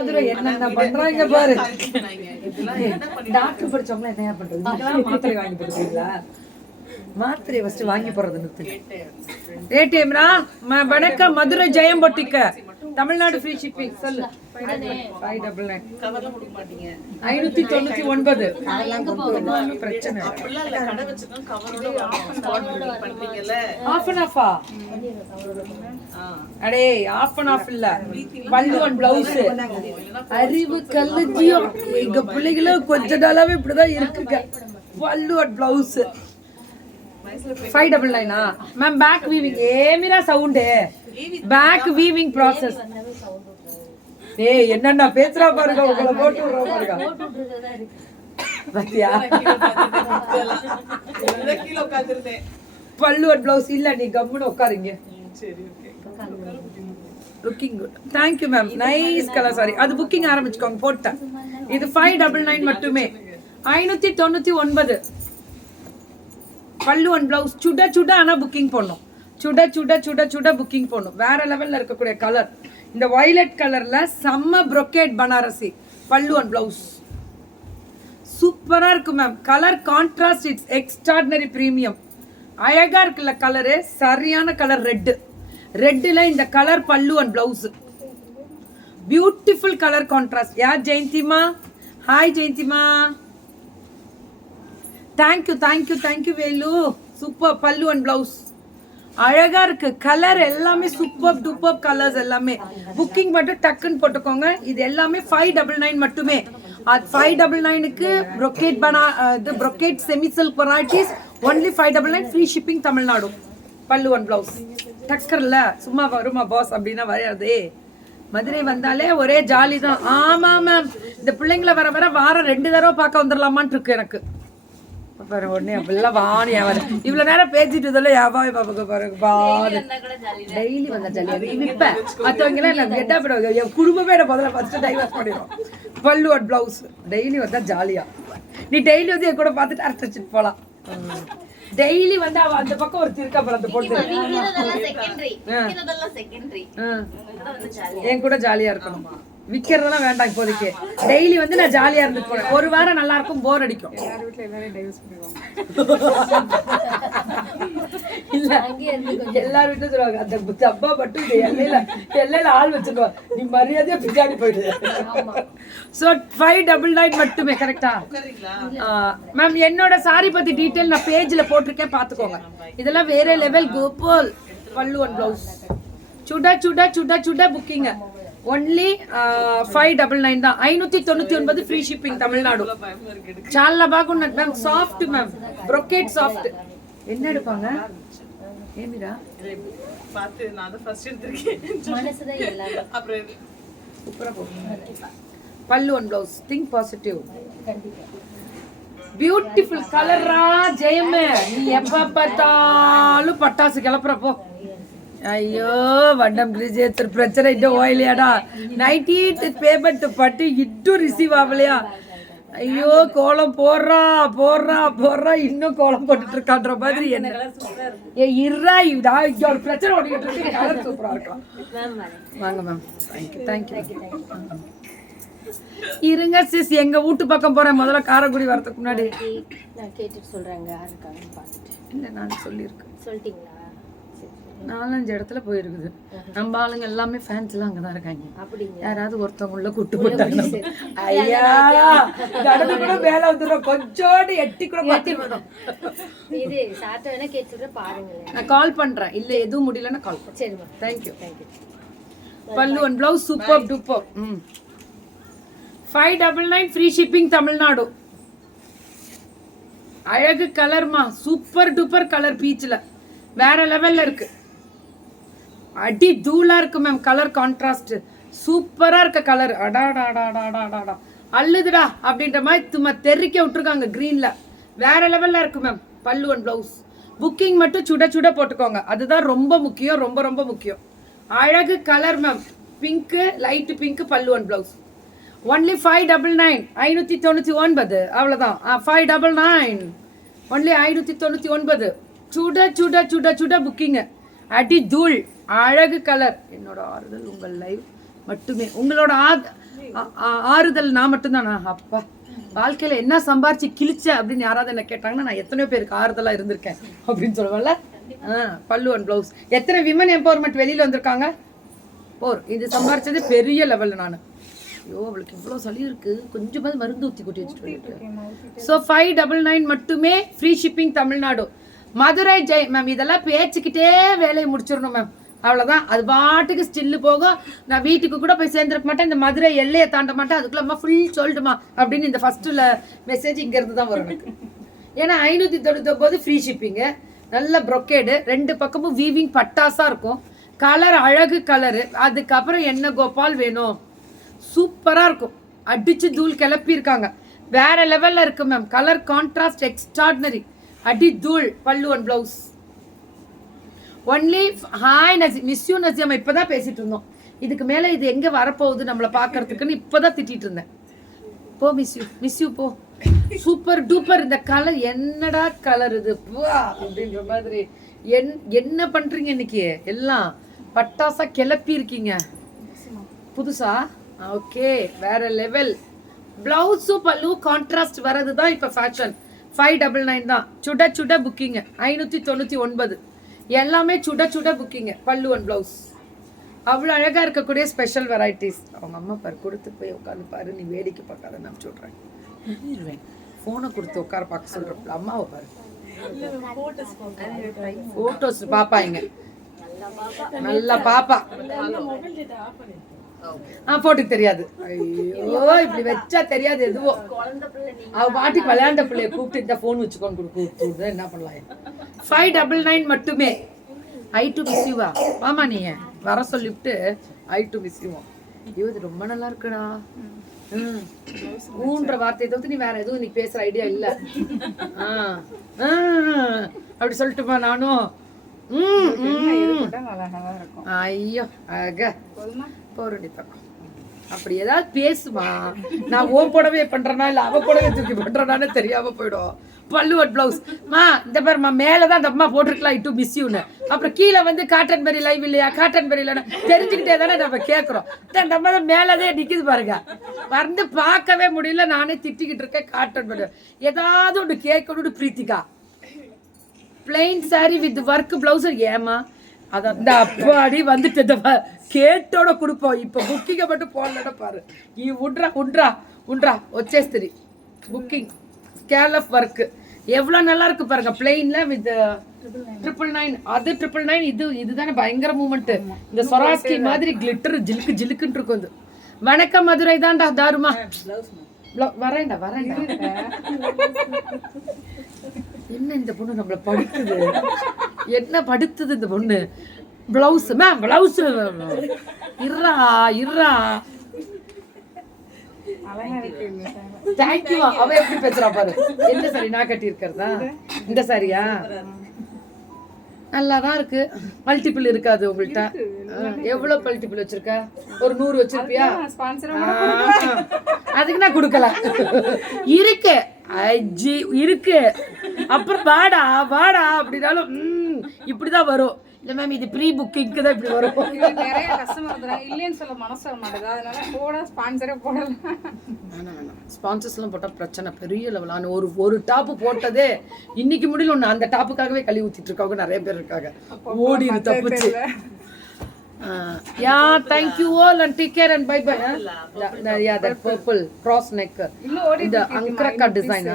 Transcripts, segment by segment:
என்னென்ன பண்றாங்க பாரு. டாக்டர் படிச்சவங்க என்ன பண்றது? மாத்திரை வாங்கி போடுறீங்களா? மாத்திரை ஃபர்ஸ்ட் வாங்கி போறது நிறுத்து. ஏடிஎம்ரா வணக்கம், மதுரை ஜெயம் பொட்டிக்க, தமிழ்நாடு ஃப்ரீ ஷிப்பிங். சொல்லு. 599 கவர்ல கொடுக்க மாட்டீங்க. 599 பிரச்சனை இல்ல. கடை வச்சிருக்கோம், கவரோட பண்றீங்கல. Of and ஆஃபா? அடே ஆஃப் அண்ட் ஆஃப் இல்ல, பல்லு அண்ட் பிளவுஸ். அறிவு கல்லஜியோ எங்க பிள்ளைகள கொஞ்ச நாளாவே இப்படிதான் இருக்குங்க. Pallu and blouse 599 ma'am. Back weaving ஏமிரா சவுண்ட் பேக் வீவிங் ப்ராசஸ். ஏய் என்னன்னா பேசுறா பாருங்க, உங்களை போட்டு விடுறா பாருங்க. பாத்தியா கீழ உட்கார்ந்திருந்தேன். பல்லு அண்ட் பிளவுஸ் இல்ல, நீ கம்முன்னு உட்காருங்க. சரி okay. Looking good, thank you ma'am. Nice colour sorry. அது புக்கிங் ஆரம்பிச்சுக்கோங்க. போட்டேன். இது 599 மட்டுமே. 599 பல்லு அண்ட் பிளவுஸ். சுட சுட ஆனா புக்கிங் பண்ணும். சுட சுட சுட சுட புக்கிங் பண்ணும். வேற லெவல்ல இருக்கக்கூடிய கலர். இந்த வயலட் கலர்ல செம்ம brocade பனாரசி பல்லு அண்ட் பிளவுஸ். சூப்பரா இருக்கு ma'am. Colour contrast it's extraordinary premium. அழகா இருக்குல்ல கலரு. சரியான கலர் ரெட். ரெட்ல இந்த colour pallu and blouse. Beautiful colour contrast. Yeah ஜெயந்திமா, ஹாய் ஜெயந்திமா. Thank you thank you thank you Velu. Super pallu and blouse. அழகா இருக்கு கலர் எல்லாமே. சூப்பர் டூப்பர் கலர்ஸ் எல்லாமே. புக்கிங் மட்டும் டக்குன்னு போட்டுக்கோங்க. இது எல்லாமே 599 மட்டுமே. அது 599க்கு brocade இது brocade semi silk varieties only 599. Free shipping Tamil Nadu. Pallu and blouse. டக்கர்ல சும்மா வருமா பாஸ் அப்படின்னா வராதே. மதுரை வந்தாலே ஒரே ஜாலி தான். ஆமா மேம். இந்த பிள்ளைங்களை வர வர வாரம் 2 தடவை பார்க்க வந்துடலாமான் இருக்கு எனக்கு. உடனே அப்படிலாம் வாணி இவ்வளவு நேரம் பேசிட்டு வியாபாரி பாப்பாக்கு பாருங்க பாரு. டெய்லி வந்தா ஜாலியா இப்ப மற்றவங்க எல்லாம் கெட்டா போடுவாங்க. என் குடும்பமே முதல்ல ஃபர்ஸ்ட் டைவர்ஸ் பண்ணிடுவோம். பல்லு அண்ட் பிளவுஸ் டெய்லி வந்தா ஜாலியா. நீ டெய்லி வந்து என் கூட பார்த்துட்டு அரைச்சிட்டு போலாம். டெய்லி வந்து அவ அந்த பக்கம் ஒரு திருக்கா பழத்தை போட்டு என் கூட ஜாலியா இருக்கணும். விக்கிறதெல்லாம் வேண்டாம் இப்போதைக்கு. டெய்லி வந்து நான் ஜாலியா இருந்துட்டு போறேன். ஒரு வாரம் நல்லா இருக்கும், போர் அடிக்கும். இல்ல எல்லாரும் வீட்டுல சொல்லுவாங்க அந்த டப்பா மட்டும் எல்லையில ஆள் வச்சிருக்கோம், நீ மரியாதையா பின்னாடி போயிடு. சோ 599 மட்டுமே. கரெக்டா மேம்? என்னோட சாரி பத்தி டீடைல் நான் பேஜ்ல போட்டிருக்கேன், பாத்துக்கோங்க. இதெல்லாம் வேற லெவல் கோபால். பல்லு அண்ட் பிளவுஸ். சுட சுட சுட சுட புக்கிங் ஒன்லி 599 தான். 599 ஃப்ரீ ஷிப்பிங் தமிழ்நாடு. சால்ல பாக்கும் ma'am. Soft ma'am, brocade soft. என்ன எடுப்பாங்க ஏமிரா? பாத்து நான் அத ஃபர்ஸ்ட் எடுத்துர்க்கேன். மனசுல இல்ல அப்புறம் சூப்பரா போடுங்க. பல்லு அண்ட் பிளவுஸ். Think positive. கண்டிப்பா பியூட்டிஃபுல் கலரா ஜெயமே. நீ எப்ப பார்த்தாலும் பட்டாசு கிளப்புறப்போ. ஐயோ வண்டம் விஜயத்தர் பிரச்சனை இன்னும் ஓயிலையாடா. 98 பேமெண்ட் பட்டு இன்னும் ரிசீவ் ஆகலையா? ஐயோ கோலம் போடுறா போடுறா போடுறா, இன்னும் கோலம் போட்டுட்டு இருக்கான்ற மாதிரி. என்ன இருறா இதா இங்க ஒரு பிரச்சனை ஓடிக்கிட்டு இருக்கு. கலர் சூப்பரா இருக்கலாம். வாங்க மேம். Thank you thank you. இருங்க சிஸ், எங்க வீட்டு பக்கம் போறேன். முதல்ல காரைக்குடி வரதுக்கு முன்னாடி நான் கேட்டுட்டு சொல்றேங்க. யாருக்காக பார்த்துட்டு இல்ல நான் சொல்லியிருக்கேன். சொல்லிட்டீங்களா? 4-5 இடத்துல போயிருக்குது. நம்ம ஆளுங்க எல்லாமே ஃபேன்ஸ் எல்லாம் அங்கதான் இருக்காங்க. யாராவது ஒருத்தவங்க உள்ள கூட்டு போட்டாங்க. ஐயா கடந்து கூட மேல வந்துடும். கொஞ்சோடு எட்டி கூட மாட்டி வரும். இது சாட்ட வேணா கேட்டு பாருங்க. நான் கால் பண்றேன். இல்ல எதுவும் முடியலன்னா கால் பண்றேன். சரிமா. Thank you thank you. Pallu and blouse super duper. 599 free shipping Tamil Nadu. அழகு கலர்மா. Super duper colour. பீச்ல வேற லெவல்ல இருக்கு. அடி தூளா இருக்கு மேம். கலர் கான்ட்ராஸ்ட் சூப்பரா இருக்க கலர். அடாடாடாடாடாடா அல்லுதுடா அப்படின்ற மாதிரி தும்மா தெறிக்க விட்டுருக்காங்க கிரீன்ல. வேற லெவல்ல இருக்கு மேம். பல்லு அண்ட் பிளவுஸ். புக்கிங் மட்டும் சுட சுட போட்டுக்கோங்க. அதுதான் ரொம்ப முக்கியம், ரொம்ப ரொம்ப முக்கியம். அழகு colour ma'am. Pink, light pink. பல்லு அண்ட் பிளவுஸ். ஒன்லி 599. 599 அவ்வளவுதான். 599 ஒன்லி 599. சுட சுட சுட சுட புக்கிங். அடி தூள். அழகு கலர். என்னோட ஆறுதல் உங்கள் லைவ் மட்டுமே. உங்களோட ஆறுதல் நான் மட்டும்தானா? அப்பா வாழ்க்கையில என்ன சம்பாரிச்சு கிழிச்ச அப்படின்னு யாராவது என்ன கேட்டாங்கன்னா நான் எத்தனையோ பேருக்கு ஆறுதலா இருந்திருக்கேன் அப்படின்னு சொல்லுவேன்ல. பல்லு அண்ட் பிளவுஸ். எத்தனை விமன் எம்பவர்மெண்ட் வெளியில வந்திருக்காங்க? இது சம்பாரிச்சது பெரிய லெவல்ல. நான் ஐயோ அவளுக்கு இவ்வளோ சளி இருக்கு, கொஞ்சமாவது மருந்து ஊற்றி கூட்டி வச்சுட்டு. ஸோ 599 மட்டுமே. Free shipping Tamil Nadu. Madurai Jai ma'am. இதெல்லாம் பேச்சுக்கிட்டே வேலையை முடிச்சிடணும் மேம், அவ்வளோதான். அது பாட்டுக்கு ஸ்டில்லு போகும். நான் வீட்டுக்கு கூட போய் சேர்ந்துருக்க மாட்டேன், இந்த மதுரை எல்லையை தாண்ட மாட்டேன். அதுக்குள்ளம்மா ஃபுல் சொல்லட்டுமா அப்படின்னு இந்த ஃபர்ஸ்ட்டில் மெசேஜ் இங்கேருந்து தான் வரும் எனக்கு. ஏன்னா 599 ஃப்ரீ ஷிப்பிங்கு. நல்ல ப்ரொக்கேடு, 2 பக்கமும் வீவிங் பட்டாசாக இருக்கும். கலர் அழகு கலரு. அதுக்கப்புறம் என்ன கோபால் வேணும், சூப்பராக இருக்கும். அடித்து தூள் கிளப்பியிருக்காங்க, வேற லெவலில் இருக்கு மேம். Colour contrast extraordinary. அடி தூள். Pallu and blouse only. Hi Nasi, miss you Nasi. நம்ம இப்போ தான் பேசிட்டு இருந்தோம். இதுக்கு மேலே இது எங்கே வரப்போகுது நம்மளை பார்க்கறதுக்குன்னு இப்போ தான் திட்டிகிட்டு இருந்தேன். போ மிஸ் யூ போ. Super duper. இந்த கலர் என்னடா கலர் இது அப்படின்ற மாதிரி. என்ன பண்ணுறீங்க இன்னைக்கு? எல்லாம் பட்டாசா கிளப்பி இருக்கீங்க புதுசா. ஓகே, வேற லெவல். பிளவுஸும் பல்லு கான்ட்ராஸ்ட் வரது தான் இப்போ ஃபேஷன். 599 தான். சுட சுட புக்கிங்க. 599 எல்லாமே சுட சுட புக்கிங்க. பல்லு அண்ட் பிளவுஸ் அவ்வளோ அழகாக இருக்கக்கூடிய ஸ்பெஷல் வெரைட்டிஸ். அவங்க அம்மா பாரு கொடுத்து போய் உட்காந்து பாரு, நீ வேடிக்கை பார்க்காத நான் சொல்கிறேன். ஃபோனை கொடுத்து உட்கார பார்க்க சொல்கிறப்ப அம்மாவை பாரு. ஃபோட்டோஸ் பாப்பாங்க, நல்லா பாப்பா. போட்டுக்கு தெரியாது. ஐயோ இப்படி வச்சா தெரியாது எதுவோ. அவ பாட்டுக்கு விளையாண்ட பிள்ளைய கூப்பிட்டு இந்த போன் வச்சுக்கோன்னு கொடுத்து என்ன பண்ணலாம். 599 மட்டுமே. I2 miss you வா மாமா, நீங்க வர சொல்லிவிட்டு I2 miss you. ஐயோ இது ரொம்ப நல்லா இருக்குடா. ஊன்ற வார்த்தையை தவிர்த்து நீ வேற எதுவும் நீ பேசுற ஐடியா இல்ல. அப்படி சொல்லிட்டுமா நானும். ஐயோ அக போறடி பக்கம் அப்படி ஏதாவது பேசுமா. நான் ஓ புடவை பண்றேனா இல்ல அவ புடவை தூக்கி பண்றேனான்னு தெரியாம போயிடும். பல்லு அண்ட் பிளவுஸ் மா இந்த பாருமா, மேலதான் அந்த அம்மா போட்டிருக்கலாம் I2 miss youன்னு. அப்புறம் கீழே வந்து காட்டன் பெரி லைவ் இல்லையா, காட்டன் பெரி இல்லைன்னா தெரிஞ்சுக்கிட்டே தானே நம்ம கேட்குறோம். அந்த அம்மா தான் மேலதே நிற்கிது பாருங்க, வந்து பார்க்கவே முடியல. நானே திட்டிக்கிட்டு இருக்கேன். காட்டன் பெரி ஏதாவது ஒன்று கேட்கணும்னு Preethika. Plain sorry with work blouse. ஏமா அதான் இந்த அப்பாடி வந்துட்டு இந்த கேட்டோட கொடுப்போம். இப்போ புக்கிங்கை மட்டும் போடலன்னா பாரு. உண்ட்ரா వచ్చేస్తుంది புக்கிங். ஸ்கேலப் ஒர்க்கு எவ்வளோ நல்லா இருக்கு பாருங்க. பிளெயின்ல வித் 999. அது 999. இதுதானே பயங்கர மூமெண்ட். இந்த சொராஸ்கி மாதிரி கிளிட்டர் ஜிலுக்கு ஜிலுக்குன்னு இருக்கும். அது வணக்கம் மதுரை தான்டா தாருமா. வரேன்டா. என்ன இந்த பொண்ணு நம்மள படுத்துது, என்ன படுத்துது இந்த பொண்ணு. பிளவுஸ் மேம், பிளவுஸ் இருறா. தேங்க்யூ. அவ எப்படி பேசுறா பாரு. எந்த சாரி நான் கட்டி இருக்கிறதா? இந்த சாரியா? நல்லாதான் இருக்கு. மல்டிபிள் இருக்காது உங்கள்கிட்ட. எவ்வளவு மல்டிபிள் வச்சிருக்க? ஒரு 100 வச்சிருப்பியா? அதுக்கு நான் கொடுக்கல. இருக்கு. அப்புறம் வாடா அப்படின்னாலும் இப்படிதான் வரும். இல்ல மேம் இது ப்ரீ புக்கிங்க்கு தான் இப்படி வரும். நிறைய கஸ்டமர் இல்லைன்னு சொல்ல மனசு வர மாட்டேங்குது. அதனால போட ஸ்பான்சரே போடலாம். வேணாம் ஸ்பான்சர்ஸ்லாம் போட்டால் பிரச்சனை பெரிய லெவலான. ஒரு டாப்பு போட்டதே இன்னைக்கு முடியல. ஒன்று அந்த டாப்புக்காகவே கழுவி ஊற்றிட்டு இருக்கவங்க நிறைய பேர் இருக்காங்க. ஓடி தப்புச்சு. Yeah, thank you all and take care and bye bye. Yeah, that purple cross neck. இந்த அங்கரக்கா டிசைன்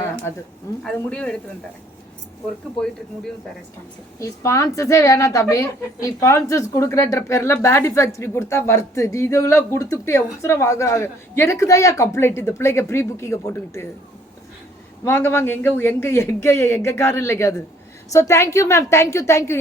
அது முடிவு எடுத்து வந்தாரு. ஒர்க் போயிட்டு இருக்கு, முடிவு தர ஸ்பான்சர். ஸ்பான்சர்ஸே வேணாம் தம்பி. நீ ஸ்பான்சர்ஸ் கொடுக்குறன்ற பேர்ல பேடி ஃபேக்டரி கொடுத்தா வர்த்து. நீ இதெல்லாம் கொடுத்துட்டு உசுரம் வாங்குறாங்க. எனக்கு தான் ஏன் கம்ப்ளைண்ட். இந்த பிள்ளைங்க ப்ரீ புக்கிங்கை போட்டுக்கிட்டு வாங்க எங்க கார் இல்லைங்க அது. So thank you ma'am, thank you.